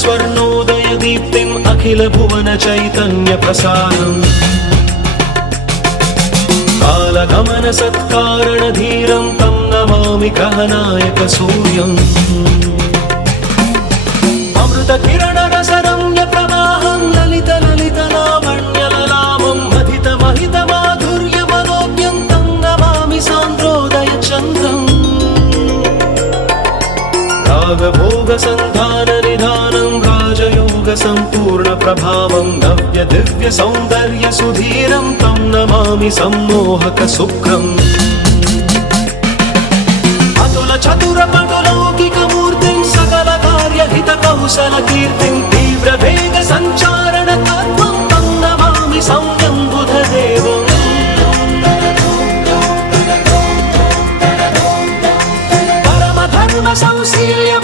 स्वर्णोदय दीप्तिम् अखिल भुवन चैतन्य प्रसारम् कालगमन सत्कारण धीरं तं नमामि ग्रहनायक सूर्यम् अमृत किरण रस रम्य प्रवाहं ललित ललित लावण्य ललामं महित महित माधुर्य मनोज्ञं तं नमामि सान्द्रोदय चन्द्रम् रागभोग संधान निधानं राजयोग संपूर्ण प्रभावं नव्य दिव्य सौंदर्य सुधीरं तं नमामि सम्मोहक सुखम् अतुल चतुर पटुलौकिक मूर्तिं सकल कार्य हित कौशल कीर्तिं तीव्र वेग संचारण तत्त्वं तं नमामि सौम्यं बुधदेवम् परम धर्म संशील्य